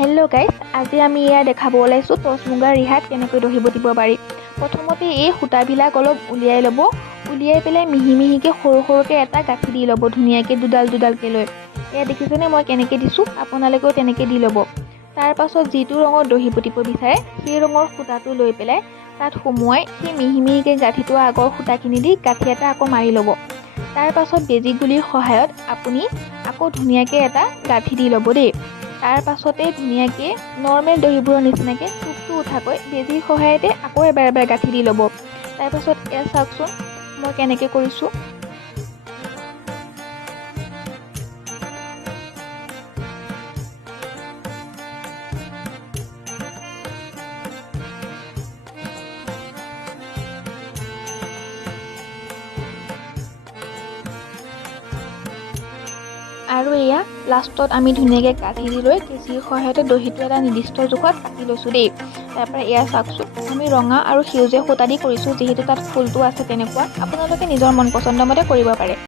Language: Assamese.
হেল্ল' গাইজ, আজি আমি ইয়াত দেখাব ওলাইছোঁ টচ মুগাৰ ৰিহাত কেনেকৈ দহি বটিব পাৰি। প্ৰথমতে এই সূতাবিলাক অলপ উলিয়াই ল'ব। উলিয়াই পেলাই মিহি মিহিকৈ সৰু সৰুকৈ এটা গাঁঠি দি ল'ব, ধুনীয়াকৈ দুডাল দুডালকৈ লৈ। এয়া দেখিছেনে মই কেনেকৈ দিছোঁ, আপোনালোকেও তেনেকৈ দি ল'ব। তাৰ পাছত যিটো ৰঙৰ দহি বটিব বিচাৰে সেই ৰঙৰ সূতাটো লৈ পেলাই তাত সুমুৱাই সেই মিহি মিহিকৈ গাঁঠিটো আগৰ সূতাখিনি দি গাঁঠি এটা আকৌ মাৰি ল'ব। তাৰ পাছত বেজি গুলিৰ সহায়ত আপুনি আকৌ ধুনীয়াকৈ এটা গাঁঠি দি ল'ব দেই। তাৰ পাছতে ধুনীয়াকৈ নৰ্মেল দহিবোৰৰ নিচিনাকৈ টোপটো উঠাকৈ বেজিৰ সহায়তে আকৌ এবাৰ গাঁঠি দি ল'ব। তাৰপাছত এয়া চাওকচোন মই কেনেকৈ কৰিছোঁ। আৰু এয়া লাষ্টত আমি ধুনীয়াকৈ গাঁঠি দি লৈ কেঁচিৰ সহায়তে দহিটো এটা নিৰ্দিষ্ট জোখত কাটি লৈছোঁ দেই। তাৰপৰা এয়া চাওকচোন আমি ৰঙা আৰু সেউজীয়া সূতা দি কৰিছোঁ, যিহেতু তাত ফুলটো আছে তেনেকুৱা। আপোনালোকে নিজৰ মন পচন্দ মতে কৰিব পাৰে।